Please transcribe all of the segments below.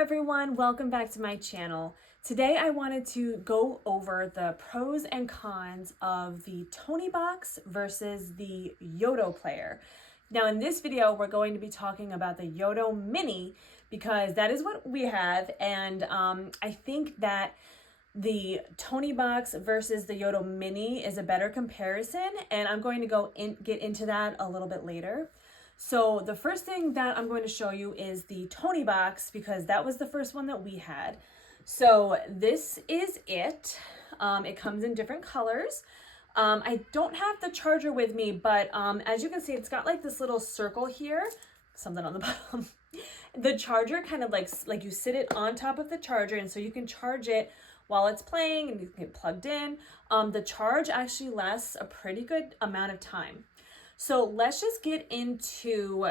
everyone, welcome back to my channel. Today I wanted to go over the pros and cons of the TonieBox versus the Yoto Player. Now in this video we're going to be talking about the Yoto Mini because that is what we have, and I think that the TonieBox versus the Yoto Mini is a better comparison, and I'm going to get into that a little bit later. So the first thing that I'm going to show you is the TonieBox because that was the first one that we had. So this is it. It comes in different colors. I don't have the charger with me, but as you can see, it's got like this little circle here, something on the bottom. The charger kind of like you sit it on top of the charger, and so you can charge it while it's playing and you can get plugged in. The charge actually lasts a pretty good amount of time. So let's just get into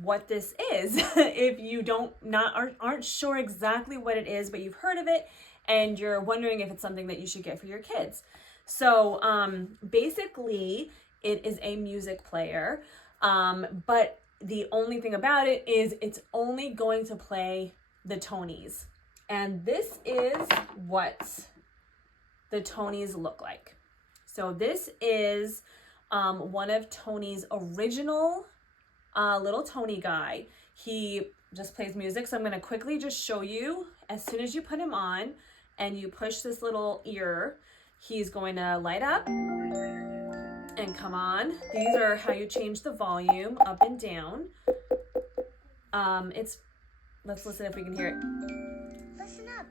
what this is. If you aren't sure exactly what it is, but you've heard of it and you're wondering if it's something that you should get for your kids. So basically it is a music player, but the only thing about it is it's only going to play the Tonies. And this is what the Tonies look like. So this is one of Tony's original little Tony guy. He just plays music, so I'm going to quickly just show you. As soon as you put him on and you push this little ear, he's going to light up and come on. These are how you change the volume up and down. Let's listen if we can hear it. Listen up.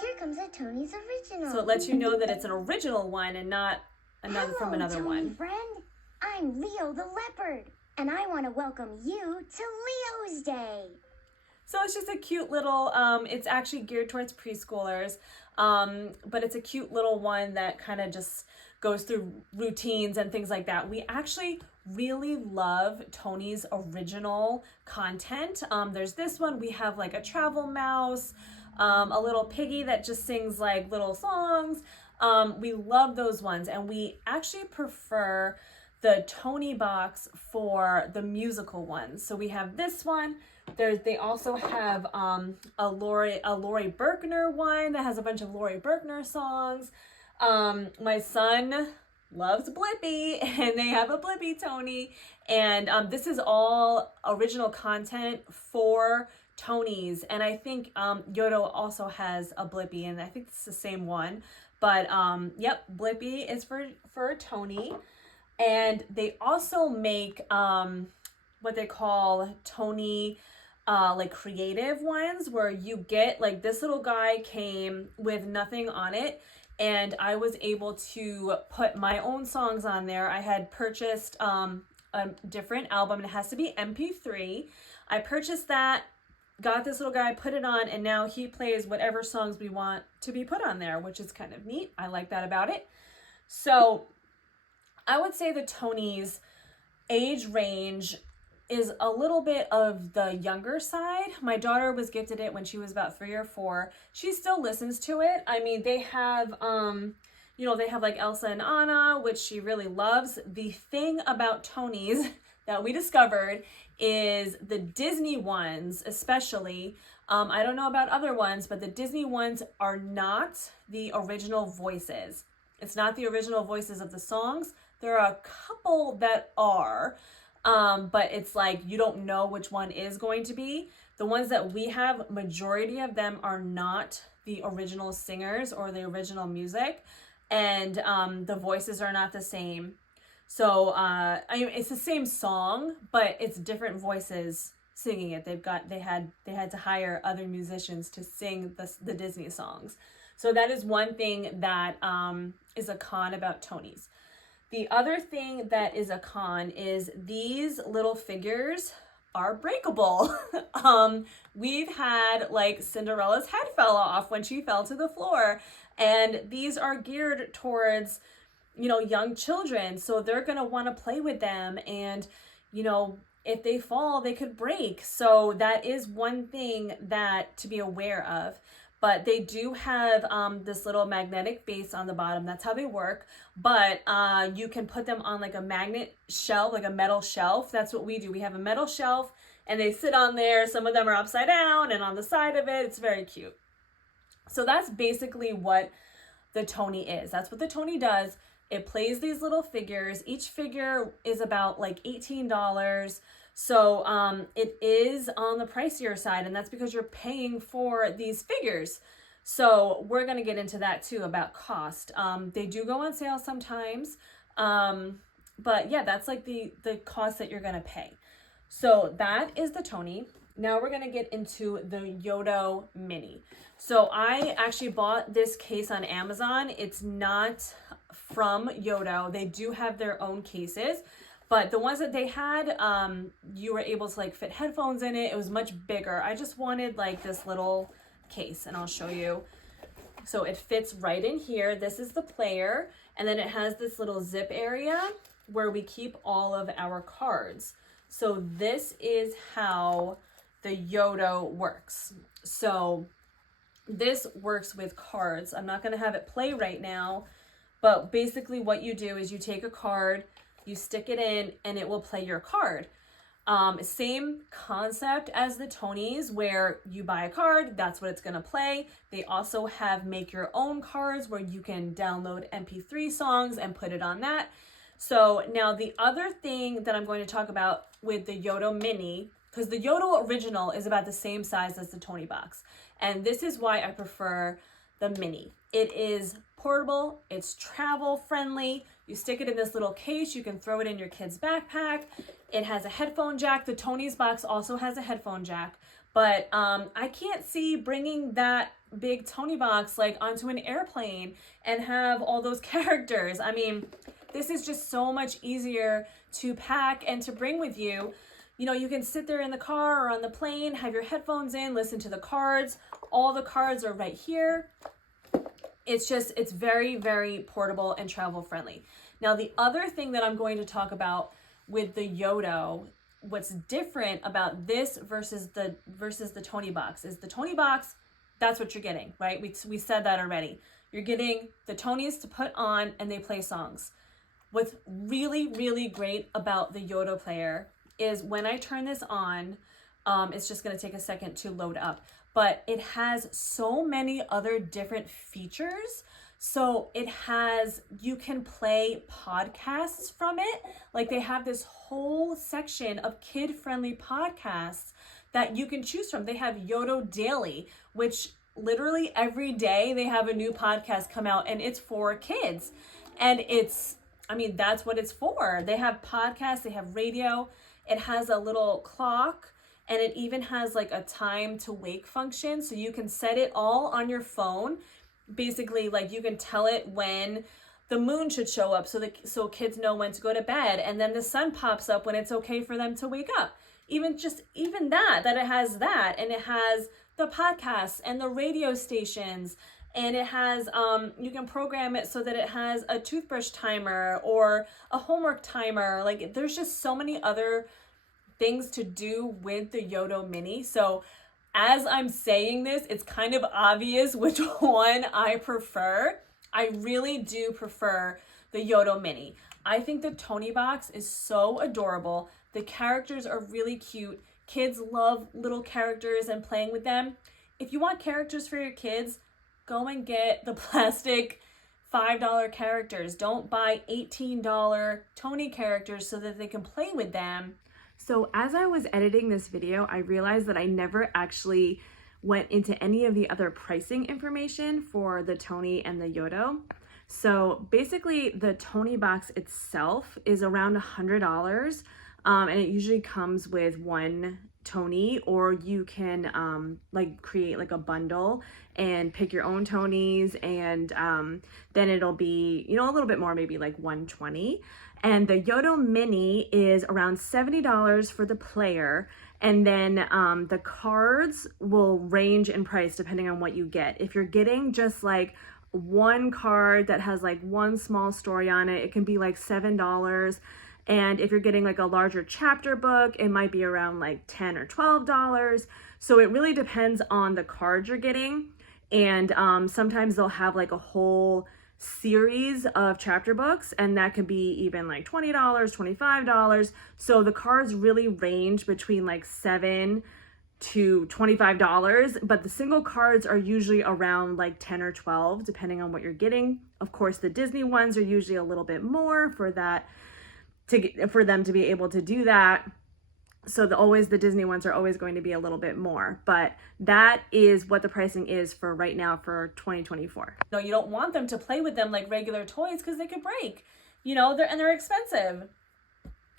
Here comes a Tony's original. So it lets you know that it's an original one and not another from another Tony one. Friend, I'm Leo the leopard, and I want to welcome you to Leo's Day. So it's just a cute little, it's actually geared towards preschoolers, but it's a cute little one that kind of just goes through routines and things like that. We actually really love Tony's original content. There's this one, we have like a travel mouse, a little piggy that just sings like little songs. We love those ones, and we actually prefer the TonieBox for the musical ones. So we have this one. They also have a Lori Berkner one that has a bunch of Lori Berkner songs. My son loves Blippi, and they have a Blippi Tony. And this is all original content for Tonies. And I think Yoto also has a Blippi, and I think it's the same one. But yep, Blippi is for Tony. And they also make what they call Tony like creative ones, where you get like this little guy came with nothing on it, and I was able to put my own songs on there. I had purchased a different album, and it has to be MP3. I purchased that, got this little guy, put it on, and now he plays whatever songs we want to be put on there, which is kind of neat. I like that about it. So I would say the Tonies age range is a little bit of the younger side. My daughter was gifted it when she was about 3 or 4. She still listens to it. I mean, they have they have like Elsa and Anna, which she really loves. The thing about Tonies that we discovered is the Disney ones, especially. I don't know about other ones, but the Disney ones are not the original voices. It's not the original voices of the songs. There are a couple that are, but it's like you don't know which one is going to be. The ones that we have, majority of them are not the original singers or the original music, and the voices are not the same. So I mean, it's the same song, but it's different voices singing it. They had to hire other musicians to sing the Disney songs. So that is one thing that is a con about Tonies. The other thing that is a con is these little figures are breakable. We've had like Cinderella's head fell off when she fell to the floor, and these are geared towards young children, so they're gonna want to play with them, and if they fall, they could break. So that is one thing that to be aware of. But they do have this little magnetic base on the bottom. That's how they work. But you can put them on like a magnet shelf, like a metal shelf. That's what we do. We have a metal shelf, and they sit on there. Some of them are upside down and on the side of it. It's very cute. So that's basically what the Tonie is. That's what the Tonie does. It plays these little figures. Each figure is about like $18. So it is on the pricier side, and that's because you're paying for these figures. So we're going to get into that too about cost. They do go on sale sometimes. But yeah, that's like the cost that you're going to pay. So that is the Tonie. Now we're going to get into the Yoto Mini. So I actually bought this case on Amazon. It's not from Yoto. They do have their own cases, but the ones that they had, you were able to like fit headphones in it. It was much bigger. I just wanted like this little case, and I'll show you. So it fits right in here. This is the player, and then it has this little zip area where we keep all of our cards. So this is how the Yoto works. So this works with cards. I'm not going to have it play right now, but basically what you do is you take a card, you stick it in, and it will play your card. Same concept as the Tonies, where you buy a card, that's what it's going to play. They also have make your own cards where you can download MP3 songs and put it on that. So now the other thing that I'm going to talk about with the Yoto Mini, because the Yoto original is about the same size as the TonieBox, and this is why I prefer the Mini. It is portable, it's travel friendly. You stick it in this little case, you can throw it in your kid's backpack. It has a headphone jack. The TonieBox also has a headphone jack, but I can't see bringing that big TonieBox like onto an airplane and have all those characters. I mean, this is just so much easier to pack and to bring with you. You know, you can sit there in the car or on the plane, have your headphones in, listen to the cards. All the cards are right here. It's very, very portable and travel friendly. Now, the other thing that I'm going to talk about with the Yoto, what's different about this versus the TonieBox is the TonieBox, that's what you're getting, right? We said that already. You're getting the Tonies to put on and they play songs. What's really, really great about the Yoto Player is when I turn this on, it's just going to take a second to load up, but it has so many other different features. So you can play podcasts from it. Like they have this whole section of kid-friendly podcasts that you can choose from. They have Yoto Daily, which literally every day they have a new podcast come out, and it's for kids. And that's what it's for. They have podcasts, they have radio. It has a little clock, and it even has like a time to wake function. So you can set it all on your phone. Basically, like you can tell it when the moon should show up so kids know when to go to bed, and then the sun pops up when it's okay for them to wake up. Even that it has that, and it has the podcasts and the radio stations, and it has you can program it so that it has a toothbrush timer or a homework timer. Like there's just so many other things to do with the Yoto Mini. So as I'm saying this, it's kind of obvious which one I prefer. I really do prefer the Yoto Mini. I think the TonieBox is so adorable. The characters are really cute. Kids love little characters and playing with them. If you want characters for your kids, go and get the plastic $5 characters. Don't buy $18 Tonie characters so that they can play with them. So as I was editing this video, I realized that I never actually went into any of the other pricing information for the Tonie and the Yoto. So basically the TonieBox itself is around $100, and it usually comes with one Tonie, or you can create like a bundle and pick your own Tonies, and then it'll be, a little bit more, maybe like $120. And the Yoto Mini is around $70 for the player, and then the cards will range in price depending on what you get. If you're getting just like one card that has like one small story on it, it can be like $7. And if you're getting like a larger chapter book, it might be around like $10 or $12. So it really depends on the card you're getting. And sometimes they'll have like a whole series of chapter books, and that could be even like $20, $25. So the cards really range between like $7 to $25, but the single cards are usually around like 10 or 12 depending on what you're getting. Of course, the Disney ones are usually a little bit more for that, for them to be able to do that. So the Disney ones are always going to be a little bit more, but that is what the pricing is for right now for 2024. No, you don't want them to play with them like regular toys because they could break, you know, they're expensive.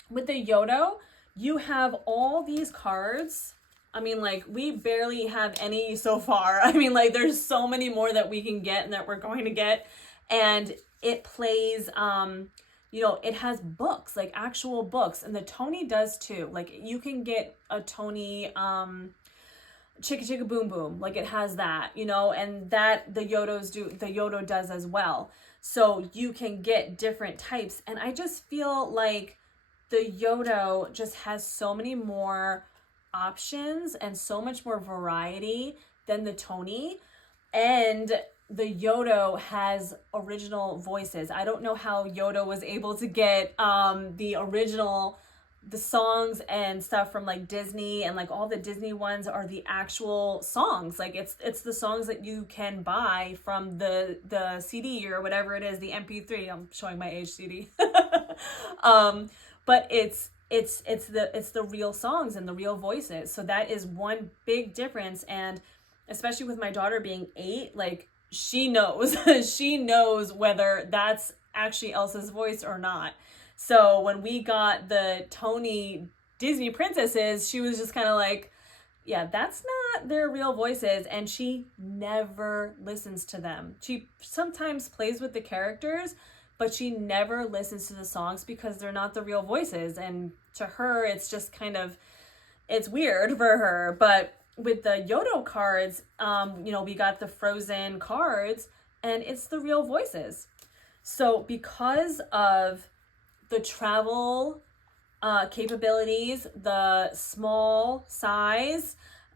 With the Yoto, you have all these cards. I mean, like, we barely have any so far. I mean, like, there's so many more that we can get and that we're going to get. And it plays, you know, it has books, like actual books. And the Tonie does too. Like, you can get a Tonie, Chicka Chicka Boom Boom. Like, it has that, you know, and that the Yoto does as well. So you can get different types. And I just feel like the Yoto just has so many more options and so much more variety than the Tonie, and the Yoto has original voices. I don't know how Yoto was able to get the songs and stuff from like Disney, and like all the Disney ones are the actual songs. Like it's the songs that you can buy from the CD or whatever it is, the MP3. I'm showing my age, CD. But it's the real songs and the real voices. So that is one big difference. And especially with my daughter being 8, like, she knows she knows whether that's actually Elsa's voice or not. So when we got the Tonie Disney princesses, she was just kind of like, yeah, that's not their real voices. And she never listens to them. She sometimes plays with the characters, but she never listens to the songs because they're not the real voices. And to her, it's just kind of, it's weird for her. But with the Yoto cards, you know, we got the Frozen cards and it's the real voices. So because of the travel capabilities, the small size,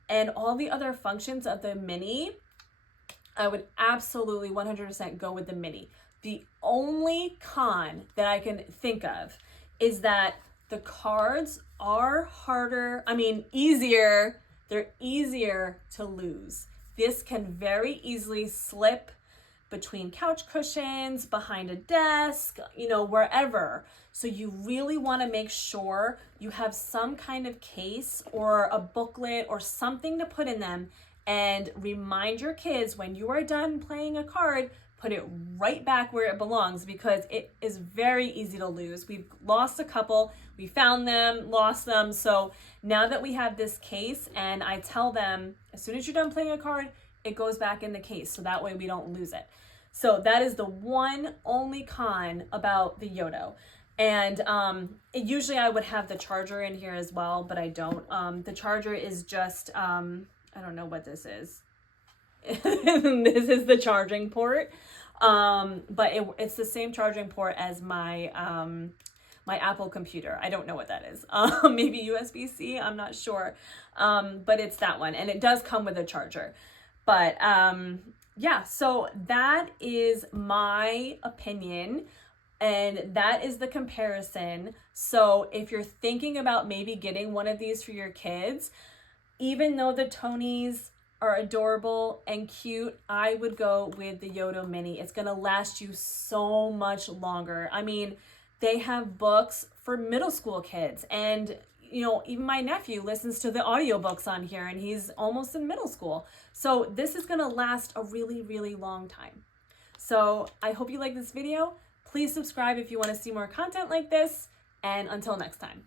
and all the other functions of the mini, I would absolutely 100% go with the mini. The only con that I can think of is that the cards are harder, easier. They're easier to lose. This can very easily slip between couch cushions, behind a desk, you know, wherever. So you really want to make sure you have some kind of case or a booklet or something to put in them, and remind your kids when you are done playing a card, put it right back where it belongs, because it is very easy to lose. We've lost a couple, we found them, lost them. So now that we have this case, and I tell them, as soon as you're done playing a card, it goes back in the case, so that way we don't lose it. So that is the one only con about the Yoto. And usually I would have the charger in here as well, but I don't. The charger is just, I don't know what this is. This is the charging port, but it's the same charging port as my my Apple computer. I don't know what that is. Maybe USB-C, I'm not sure, but it's that one, and it does come with a charger. But yeah, so that is my opinion, and that is the comparison. So if you're thinking about maybe getting one of these for your kids, even though the Tonies are adorable and cute, I would go with the Yoto Mini. It's gonna last you so much longer. I mean, they have books for middle school kids, and you know, even my nephew listens to the audiobooks on here, and he's almost in middle school. So this is gonna last a really, really long time. So I hope you like this video. Please subscribe if you wanna see more content like this, and until next time.